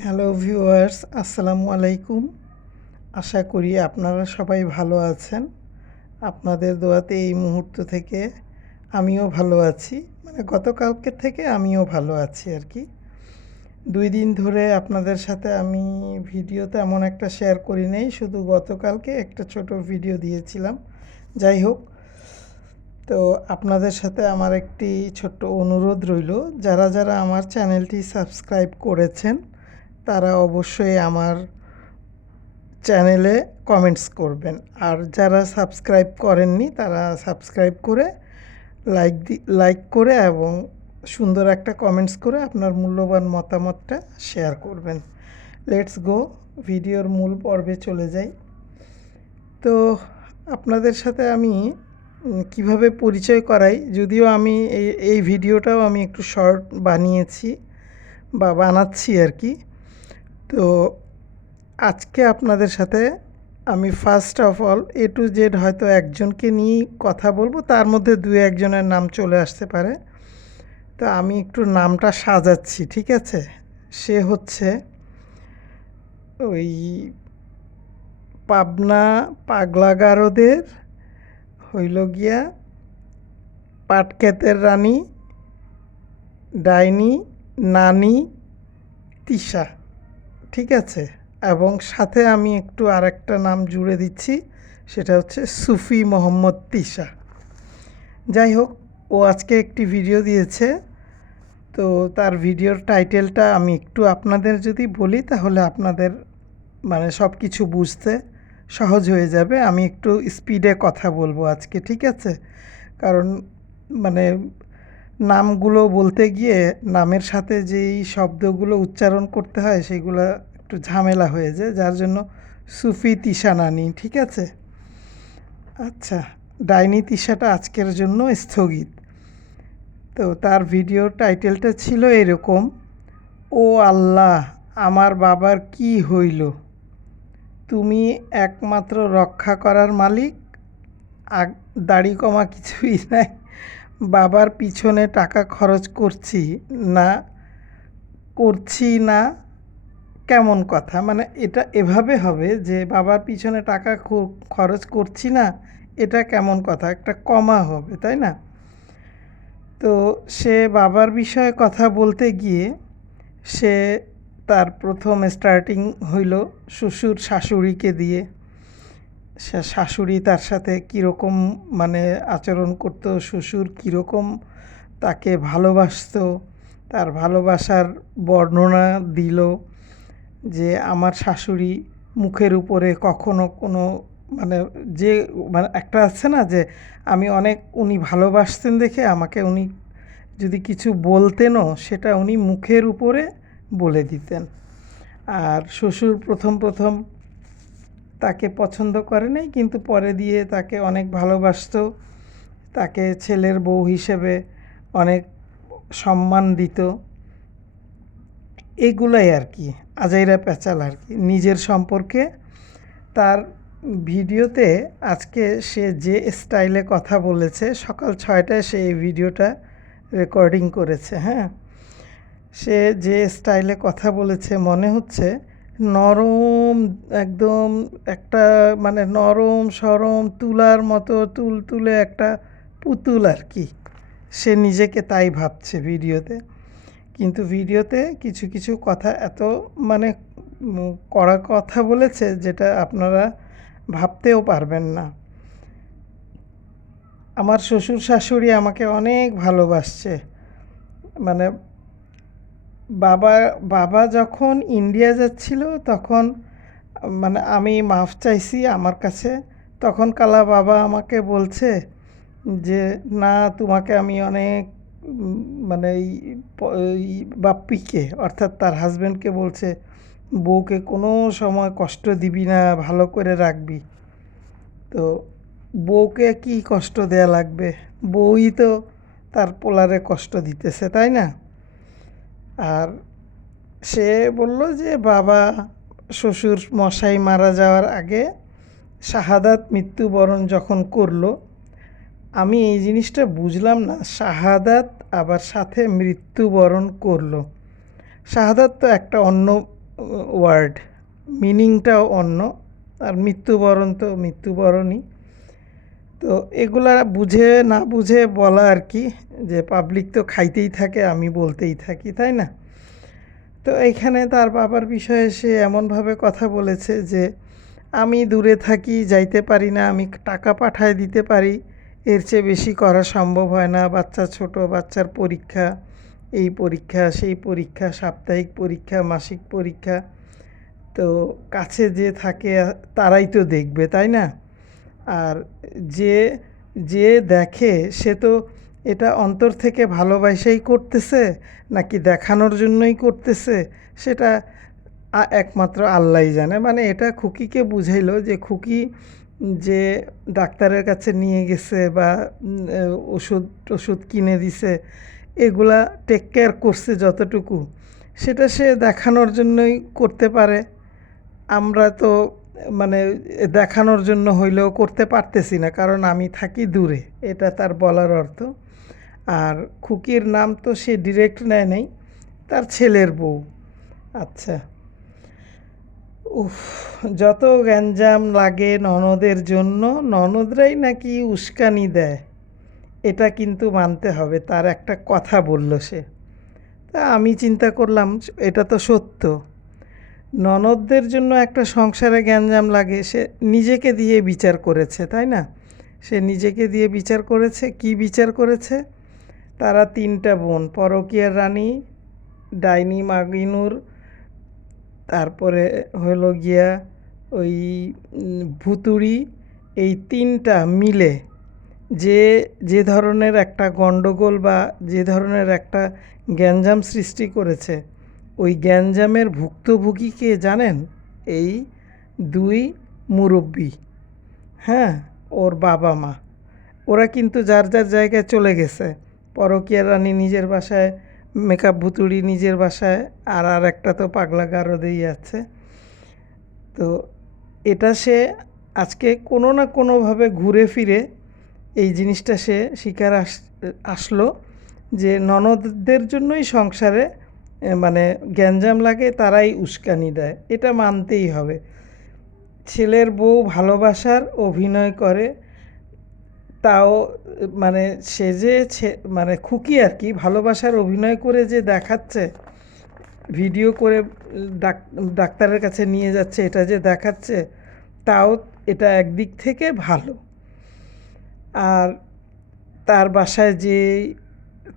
Hello viewers, আসসালামু আলাইকুম। আশা করি আপনারা সবাই ভালো আছেন। আপনাদের দোয়াতে এই মুহূর্ত থেকে আমিও ভালো আছি। মানে গতকালকের থেকে আমিও ভালো আছি আর কি। 2 দিন ধরে আপনাদের সাথে আমি ভিডিও তেমন একটা শেয়ার করি নাই। শুধু গতকালকে একটা ছোট ভিডিও দিয়েছিলাম। যাই হোক, তো আপনাদের সাথে আমার একটি ছোট্ট অনুরোধ রইল, যারা আমার চ্যানেলটি সাবস্ক্রাইব করেছেন তারা অবশ্যই আমার চ্যানেলে কমেন্টস করবেন। আর যারা সাবস্ক্রাইব করেননি তারা সাবস্ক্রাইব করে লাইক করে এবং সুন্দর একটা কমেন্টস করে আপনার মূল্যবান মতামতটা শেয়ার করবেন। লেটস গো, ভিডিওর মূল পর্বে চলে যাই। তো আপনাদের সাথে আমি কিভাবে পরিচয় করাই, যদিও আমি এই ভিডিওটাও আমি একটু শর্ট বানিয়েছি বা বানাচ্ছি আর কি। তো আজকে আপনাদের সাথে আমি first of all A to Z হয়তো একজনকে নিয়েই কথা বলবো, তার মধ্যে 2-1 জনের নাম চলে আসতে পারে। তো আমি একটু নামটা সাজাচ্ছি, ঠিক আছে? সে হচ্ছে ওই পাবনা পাগলা গারদের হইল গিয়া পাটক্ষেতের রানী, ডাইনি, নানি, তিশা, ঠিক আছে? এবং সাথে আমি একটু আরেকটা নাম জুড়ে দিচ্ছি, সেটা হচ্ছে সুফি মোহাম্মদ তিশা। যাই হোক, ও আজকে একটি ভিডিও দিয়েছে। তো তার ভিডিওর টাইটেলটা আমি একটু আপনাদের যদি বলি তাহলে আপনাদের মানে সব কিছু বুঝতে সহজ হয়ে যাবে। আমি একটু স্পিডে কথা বলবো আজকে, ঠিক আছে? কারণ মানে নামগুলো বলতে গিয়ে নামের সাথে যেই শব্দগুলো উচ্চারণ করতে হয় সেগুলো একটু ঝামেলা হয়ে যায়, যার জন্য সুফি তিশা নানি, ঠিক আছে? আচ্ছা, ডাইনি তিশাটা আজকের জন্য স্থগিত। তো তার ভিডিওর টাইটেলটা ছিল এরকম: ও আল্লাহ, আমার বাবার কি হইল, তুমি একমাত্র রক্ষা করার মালিক। দাড়ি কমা কিছুই নাই, বাবার পিছনে টাকা খরচ করছি না, কেমন কথা? মানে এটা এভাবে হবে যে বাবার পিছনে টাকা খরচ করছি না, এটা কেমন কথা? একটা কমা হবে, তাই না? তো সে বাবার বিষয়ে কথা বলতে গিয়ে সে তার প্রথম স্টার্টিং হইল শ্বশুর শাশুড়িকে দিয়ে। সে শাশুড়ি তার সাথে কীরকম মানে আচরণ করতো, শ্বশুর কীরকম তাকে ভালোবাসতো, তার ভালোবাসার বর্ণনা দিল। যে আমার শাশুড়ি মুখের উপরে কখনো কোনো মানে যে মানে একটা আছে না যে আমি অনেক উনি ভালোবাসতেন দেখে আমাকে উনি যদি কিছু বলতেনও সেটা উনি মুখের উপরে বলে দিতেন। আর শ্বশুর প্রথম তাকে পছন্দ করে নাই, কিন্তু পরে দিয়ে তাকে অনেক ভালোবাসতো, তাকে ছেলের বউ হিসেবে অনেক সম্মান দিত। এগুলাই আর কি, আজাইরা প্যাচাল আর কি নিজের সম্পর্কে। তার ভিডিওতে আজকে সে যে স্টাইলে কথা বলেছে, সকাল 6টায় সে এই ভিডিওটা রেকর্ডিং করেছে। হ্যাঁ, সে যে স্টাইলে কথা বলেছে মনে হচ্ছে নরম, একদম একটা মানে নরম সরম তুলার মতো তুলে একটা পুতুল আর কি। সে নিজেকে তাই ভাবছে ভিডিওতে, কিন্তু ভিডিওতে কিছু কিছু কথা এত মানে কড়া কথা বলেছে যেটা আপনারা ভাবতেও পারবেন না। আমার শ্বশুর শাশুড়ি আমাকে অনেক ভালোবাসছে। মানে বাবা বাবা যখন ইন্ডিয়া যাচ্ছিল তখন মানে আমি মাফ চাইছি আমার কাছে, তখন কালা বাবা আমাকে বলছে যে না, তোমাকে আমি অনেক মানে বাপ্পিকে অর্থাৎ তার হাজব্যান্ডকে বলছে, বউকে কোনো সময় কষ্ট দিবি না, ভালো করে রাখবি। তো বউকে কি কষ্ট দেয়া লাগবে? বউই তো তার পোলারে কষ্ট দিতেছে, তাই না? আর সে বলল যে বাবা শ্বশুর মশাই মারা যাওয়ার আগে শাহাদাত মৃত্যুবরণ যখন করলো, আমি এই জিনিসটা বুঝলাম না, শাহাদাত আবার সাথে মৃত্যুবরণ করলো। শাহাদাত তো একটা অন্য ওয়ার্ড, মিনিংটাও অন্য। আর মৃত্যুবরণ তো মৃত্যুবরণই। তো এগুলা বুঝে না বুঝে বলা আর কি, যে পাবলিক তো খাইতেই থাকে, আমি বলতেই থাকি, তাই না? তো এইখানে তার বাবার বিষয়ে সে এমনভাবে কথা বলেছে যে আমি দূরে থাকি, যাইতে পারি না, আমি টাকা পাঠায় দিতে পারি, এর চেয়ে বেশি করা সম্ভব হয় না। বাচ্চা ছোট, বাচ্চার পরীক্ষা, এই পরীক্ষা সেই পরীক্ষা, সাপ্তাহিক পরীক্ষা, মাসিক পরীক্ষা। তো কাছে যে থাকে তারাই তো দেখবে, তাই না? আর যে যে দেখে সে তো এটা অন্তর থেকে ভালোবাসাই করতেছে নাকি দেখানোর জন্যই করতেছে, সেটা একমাত্র আল্লাহই জানে। মানে এটা খুকিকে বুঝাইলো যে খুকি যে ডাক্তারের কাছে নিয়ে গেছে বা ওষুধ টষুধ কিনে দিছে, এগুলা টেক কেয়ার করছে যতটুকু, সেটা সে দেখানোর জন্যই করতে পারে। আমরা তো মানে দেখানোর জন্য হইলেও করতে পারতেছি না, কারণ আমি থাকি দূরে, এটা তার বলার অর্থ। আর খুকির নাম তো সে ডিরেক্ট নেয় নাই, তার ছেলের বউ। আচ্ছা, উফ, যত গ্যাঞ্জাম লাগে ননদের জন্য, ননদরাই নাকি উস্কানি দেয়, এটা কিন্তু মানতে হবে। তার একটা কথা বলল সে, তা আমি চিন্তা করলাম এটা তো সত্য। ননদদের জন্য একটা সংসারে গ্যাঞ্জাম লাগে, সে নিজেকে দিয়ে বিচার করেছে, তাই না? সে নিজেকে দিয়ে বিচার করেছে। কি বিচার করেছে? তারা তিনটা বোন, পরকীয়ার রানী, ডাইনি মাগিনুর, তারপরে হলো গিয়া ওই ভুতুড়ি, এই তিনটা মিলে যে যে ধরনের একটা গণ্ডগোল বা যে ধরনের একটা গ্যাঞ্জাম সৃষ্টি করেছে, ওই গ্যাঞ্জামের ভুক্তভোগী কে জানেন? এই দুই মুরব্বি। হ্যাঁ, ওর বাবা মা, ওরা কিন্তু যার যার জায়গায় চলে গেছে। পরকীয়া রানী নিজের বাসায়, মেকআপ ভুতুড়ি নিজের বাসায়, আর আর একটা তো পাগলা গারদেই আছে। তো এটা সে আজকে কোনো না কোনোভাবে ঘুরে ফিরে এই জিনিসটা সে শিকার আসলো যে ননদদের জন্যই সংসারে মানে গ্যাঞ্জাম লাগে, তারাই উস্কানি দেয়, এটা মানতেই হবে। ছেলের বউ ভালোবাসার অভিনয় করে, তাও মানে সে যে মানে খুকি আর কি ভালোবাসার অভিনয় করে যে দেখাচ্ছে, ভিডিও করে ডাক্তারের কাছে নিয়ে যাচ্ছে, এটা যে দেখাচ্ছে, তাও এটা একদিক থেকে ভালো। আর তার বাসায় যে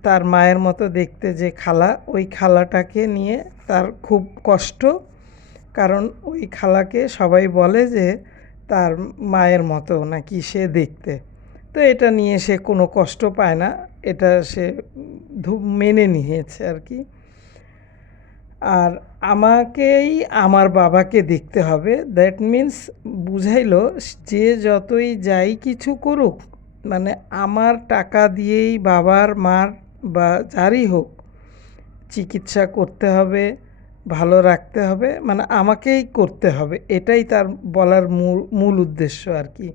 তার মায়ের মতো দেখতে যে খালা, ওই খালাটাকে নিয়ে তার খুব কষ্ট, কারণ ওই খালাকে সবাই বলে যে তার মায়ের মতো নাকি সে দেখতে। তো এটা নিয়ে সে কোনো কষ্ট পায় না, এটা সে মেনে নিয়েছে আর কি। আর আমাকেই আমার বাবাকে দেখতে হবে, দ্যাট মিন্স বুঝাইলো যে যতই যাই কিছু করুক, মানে আমার টাকা দিয়েই বাবার মার বা যারই হোক চিকিৎসা করতে হবে, ভালো রাখতে হবে, মানে আমাকেই করতে হবে, এটাই তার বলার মূল উদ্দেশ্য আর কি।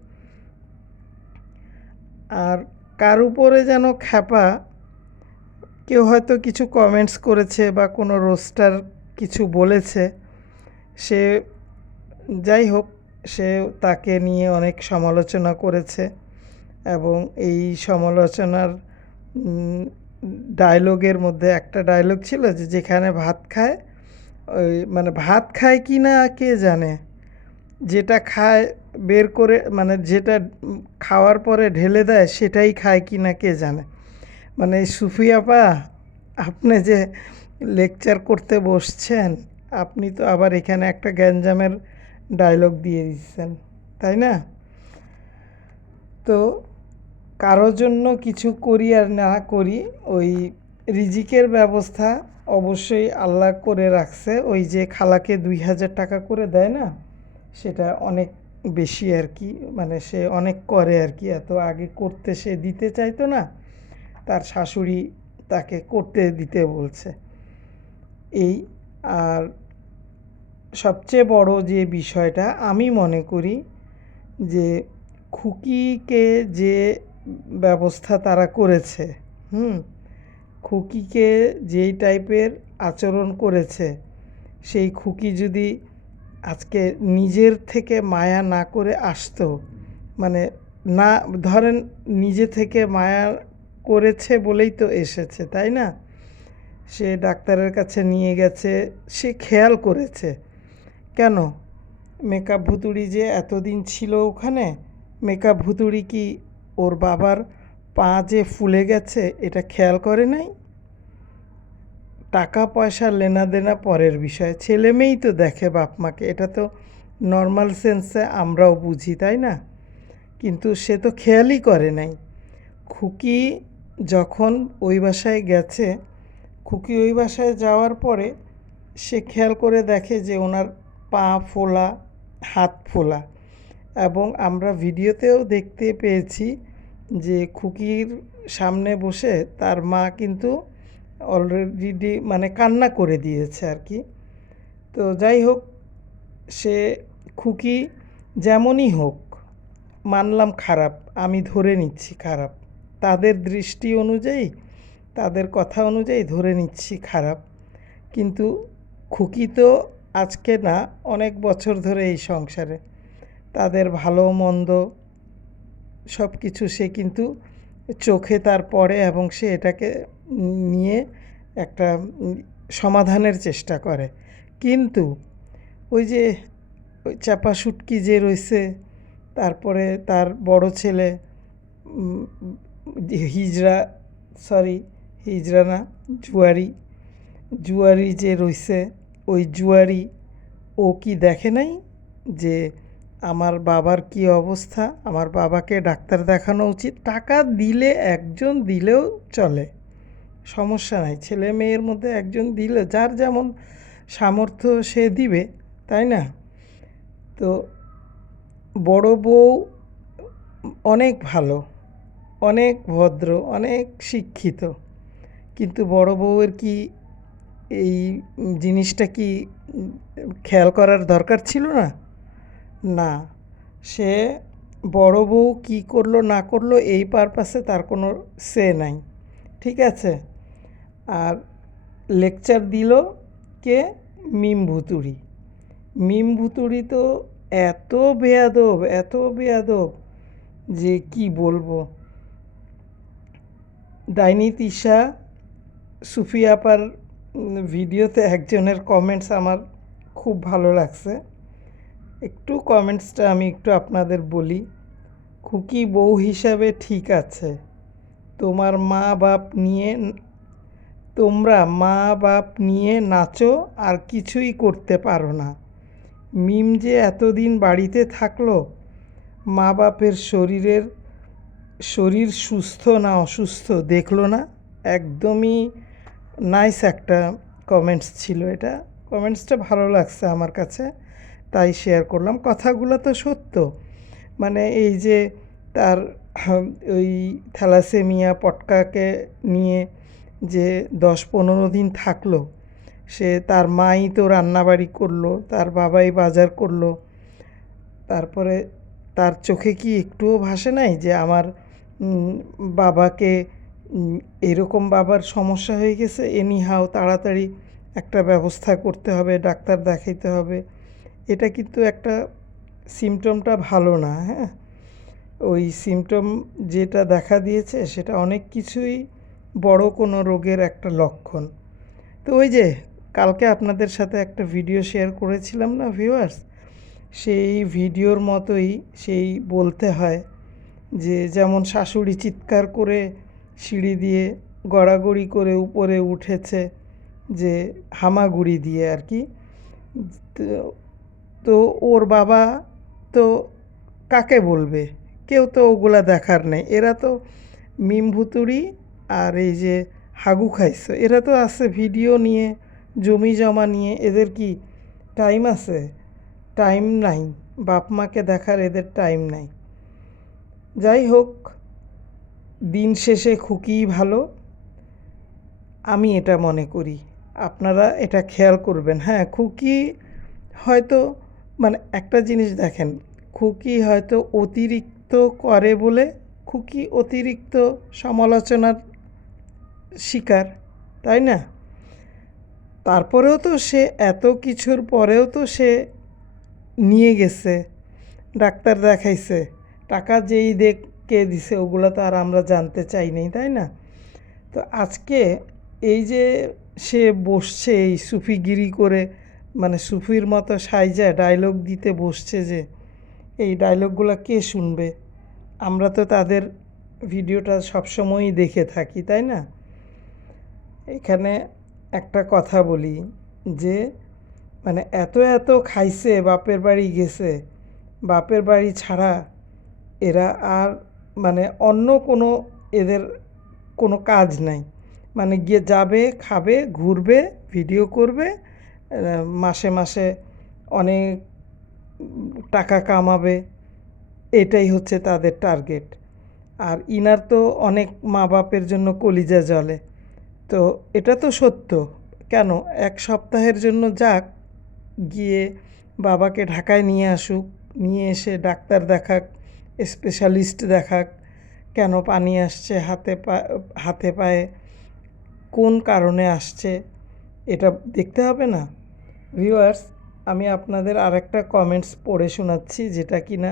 আর কার উপরে যেন খ্যাপা, কেউ হয়তো কিছু কমেন্টস করেছে বা কোনো রোস্টার কিছু বলেছে, সে যাই হোক, সে তাকে নিয়ে অনেক সমালোচনা করেছে। এবং এই সমালোচনার ডায়লগের মধ্যে একটা ডায়লগ ছিল যে যেখানে ভাত খায়, ওই মানে ভাত খায় কি না কে জানে, যেটা খায় বের করে, মানে যেটা খাওয়ার পরে ঢেলে দেয় সেটাই খায় কি না কে জানে। মানে সুফি আপা, আপনি যে লেকচার করতে বসছেন, আপনি তো আবার এখানে একটা গ্যাঞ্জামের ডায়লগ দিয়ে দিচ্ছেন, তাই না? তো কারো জন্য কিছু করি আর না করি, ওই রিজিকের ব্যবস্থা অবশ্যই আল্লাহ করে রাখছে। ওই যে খালাকে 2000 টাকা করে দেয় না, সেটা অনেক বেশি আর কি, মানে সে অনেক করে আর কি। এত আগে করতে সে দিতে চাইতো না, তার শাশুড়ি তাকে করতে দিতে বলছে এই। আর সবচেয়ে বড় যে বিষয়টা আমি মনে করি যে খুকিকে যে ব্যবস্থা তারা করেছে, খুকিকে যেই টাইপের আচরণ করেছে, সেই খুকি যদি আজকে নিজের থেকে মায়া না করে আসতো, মানে না ধরেন নিজে থেকে মায়া করেছে বলেই তো এসেছে, তাই না? সে ডাক্তারের কাছে নিয়ে গেছে, সে খেয়াল করেছে। কেন মেকআপ ভুতুড়ি যে এতদিন ছিল ওখানে, মেকআপ ভুতুড়ি কি ওর বাবার পা যে ফুলে গেছে এটা খেয়াল করে নাই? টাকা পয়সা লেনাদেনা পরের বিষয়, ছেলে মেয়েই তো দেখে বাপ মাকে, এটা তো নর্মাল সেন্সে আমরাও বুঝি, তাই না? কিন্তু সে তো খেয়ালই করে নাই। খুকি যখন ওই বাসায় গেছে, খুকি ওই বাসায় যাওয়ার পরে সে খেয়াল করে দেখে যে ওনার পা ফোলা, হাত ফোলা, এবং আমরা ভিডিওতেও দেখতে পেয়েছি যে খুকির সামনে বসে তার মা কিন্তু অলরেডি মানে কান্না করে দিয়েছে আর কি। তো যাই হোক, সে খুকি যেমনই হোক, মানলাম খারাপ, আমি ধরে নিচ্ছি খারাপ, তাদের দৃষ্টি অনুযায়ী, তাদের কথা অনুযায়ী ধরে নিচ্ছি খারাপ, কিন্তু খুকি তো আজকে না, অনেক বছর ধরে এই সংসারে, তাদের ভালো মন্দ সব কিছু সে কিন্তু চোখে তার পড়ে, এবং সে এটাকে নিয়ে একটা সমাধানের চেষ্টা করে। কিন্তু ওই যে ওই চাপা শুটকি যে রয়েছে, তারপরে তার বড় ছেলে হিজড়া, সরি হিজড়া না, জুয়ারি, জুয়ারি যে রয়েছে, ওই জুয়ারি ও কি দেখে নাই যে আমার বাবার কি অবস্থা, আমার বাবাকে ডাক্তার দেখানো উচিত? টাকা দিলে একজন দিলেও চলে, সমস্যা নাই, ছেলে মেয়ের মধ্যে একজন দিলে, যার যেমন সামর্থ্য সে দিবে, তাই না? তো বড় বউ অনেক ভালো, অনেক ভদ্র, অনেক শিক্ষিত, কিন্তু বড় বউয়ের কি এই জিনিসটা কি খেয়াল করার দরকার ছিল না? না, সে বড় বউ কী করলো না করলো এই পারপাসে তার কোনো সে নাই, ঠিক আছে? আর লেকচার দিল কে? মিম ভুতুড়ি। মিম ভুতুড়ি তো এত বেয়াদব, এত বেয়াদব যে কি বলবো। ডাইনি তিশা, সুফিয়া আপার ভিডিওতে একজনের কমেন্টস আমার খুব ভালো লাগছে, একটু কমেন্টসটা আমি একটু আপনাদের বলি। খুকি বউ হিসাবে ঠিক আছে, তোমার মা বাপ নিয়ে, তোমরা মা বাপ নিয়ে নাচো আর কিছুই করতে পারো না। মিম যে এতদিন বাড়িতে থাকলো, মা বাপের শরীর সুস্থ না অসুস্থ দেখলো না? একদমই নাইস একটা কমেন্টস ছিল এটা, কমেন্টসটা ভালো লাগছে আমার কাছে, তাই শেয়ার করলাম। কথাগুলো তো সত্য, মানে এই যে তার ওই থ্যালাসেমিয়া পটকাকে নিয়ে যে 10-15 দিন থাকলো, সে তার মাই তো রান্নাবাড়ি করলো, তার বাবাই বাজার করলো, তারপরে তার চোখে কি একটুও ভাসে নাই যে আমার বাবাকে এরকম বাবার সমস্যা হয়ে গেছে, এনিহাও তাড়াতাড়ি একটা ব্যবস্থা করতে হবে, ডাক্তার দেখাইতে হবে? এটা কিন্তু একটা সিমটমটা ভালো না, হ্যাঁ? ওই সিমটম যেটা দেখা দিয়েছে সেটা অনেক কিছুই বড় কোনো রোগের একটা লক্ষণ। তো ওই যে কালকে আপনাদের সাথে একটা ভিডিও শেয়ার করেছিলাম না ভিউয়ার্স, সেই ভিডিওর মতোই সেই বলতে হয় যে যেমন শাশুড়ি চিৎকার করে সিঁড়ি দিয়ে গড়াগড়ি করে উপরে উঠেছে, যে হামাগুড়ি দিয়ে আর কি। তো ওর বাবা তো কাকে বলবে? কেউ তো ওগুলা দেখার নেই, এরা তো মিম ভুতুড়ি আর এই যে হাগু খাইছে, এরা তো আছে ভিডিও নিয়ে, জমি জমা নিয়ে, এদের কি টাইম আছে? টাইম নাই, বাপ মাকে দেখার এদের টাইম নাই। যাই হোক, দিন শেষে খুকিই ভালো, আমি এটা মনে করি। আপনারা এটা খেয়াল করবেন। হ্যাঁ, খুকি হয়তো, মানে একটা জিনিস দেখেন, খুকি হয়তো অতিরিক্ত করে বলে খুকি অতিরিক্ত সমালোচনার শিকার, তাই না? তারপরেও তো সে এত কিছুর পরেও তো সে নিয়ে গেছে, ডাক্তার দেখাইছে, টাকা যেই কে দিছে ওগুলো তো আর আমরা জানতে চাই নাই, তাই না? তো আজকে এই যে সে বসছে এই সুফিগিরি করে, মানে সুফির মতো সাইজা ডায়লগ দিতে বসছে, যে এই ডায়লগগুলো কে শুনবে? আমরা তো তাদের ভিডিওটা সবসময়ই দেখে থাকি, তাই না? এখানে একটা কথা বলি, যে মানে এত এত খাইছে, বাপের বাড়ি গেছে, বাপের বাড়ি ছাড়া এরা আর মানে অন্য কোনো এদের কোনো কাজ নাই। মানে গিয়ে যাবে, খাবে, ঘুরবে, ভিডিও করবে, মাসে মাসে অনেক টাকা কামাবে, এটাই হচ্ছে তাদের টার্গেট। আর ইনার তো অনেক মা বাপের জন্য কলিজা জ্বলে। তো এটা তো সত্য। কেন এক সপ্তাহের জন্য যাক, গিয়ে বাবাকে ঢাকায় নিয়ে আসুক, নিয়ে এসে ডাক্তার দেখাক, স্পেশালিস্ট দেখাক, কেন পানি আসছে হাতে পায়ে, কোন কারণে আসছে, এটা দেখতে হবে না? ভিউয়ার্স, আমি আপনাদের আরেকটা কমেন্টস পড়ে শোনাচ্ছি, যেটা কিনা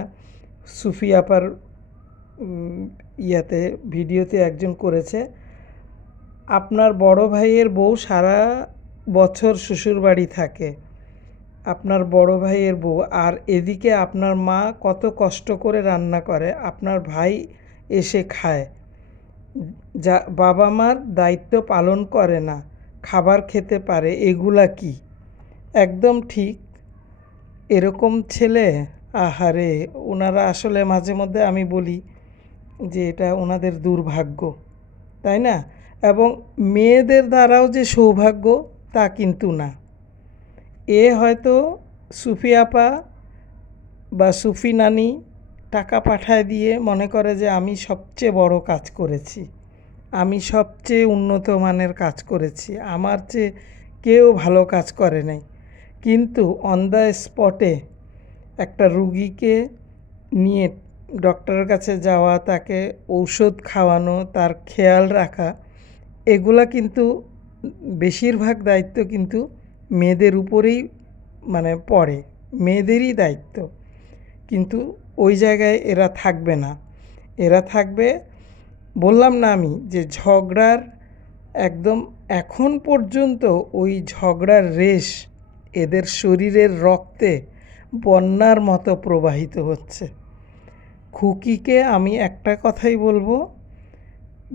সুফি আপার ভিডিওতে একজন করেছে। আপনার বড় ভাইয়ের বউ সারা বছর শ্বশুরবাড়ি থাকে, আপনার বড় ভাইয়ের বউ, আর এদিকে আপনার মা কত কষ্ট করে রান্না করে, আপনার ভাই এসে খায়, যা বাবা মার দায়িত্ব পালন করে না, খাবার খেতে পারে, এগুলা কি? একদম ঠিক। এরকম ছেলে, আহারে, ওনারা আসলে মাঝে মধ্যে আমি বলি যে এটা ওনাদের দুর্ভাগ্য, তাই না? এবং মেয়েদের দ্বারাও যে সৌভাগ্য তা কিন্তু না। এ হয়তো সুফি আপা বা সুফি নানি টাকা পাঠায় দিয়ে মনে করে যে আমি সবচেয়ে বড় কাজ করেছি, আমি সবচেয়ে উন্নত মানের কাজ করেছি, আমার চেয়ে কেউ ভালো কাজ করে নাই। কিন্তু অন দ্য স্পটে একটা রুগীকে নিয়ে ডক্টরের কাছে যাওয়া, তাকে ঔষধ খাওয়ানো, তার খেয়াল রাখা, এগুলা কিন্তু বেশিরভাগ দায়িত্ব কিন্তু মেয়েদের উপরেই মানে পড়ে, মেয়েদেরই দায়িত্ব। কিন্তু ওই জায়গায় এরা থাকবে না, এরা থাকবে, বললাম না আমি যে ঝগড়ার একদম এখন পর্যন্ত ওই ঝগড়ার রেশ এদের শরীরের রক্তে বন্যার মতো প্রবাহিত হচ্ছে। খুকিকে আমি একটা কথাই বলবো,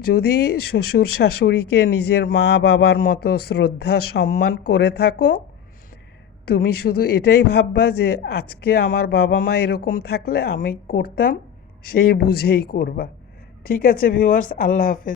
যদি শ্বশুর শাশুড়িকে নিজের মা বাবার মতো শ্রদ্ধা সম্মান করে থাকো, তুমি শুধু এটাই ভাববা যে আজকে আমার বাবা মা এরকম থাকলে আমি করতাম, সেই বুঝেই করবা। ঠিক আছে ভিউয়ার্স, আল্লাহ হাফেজ।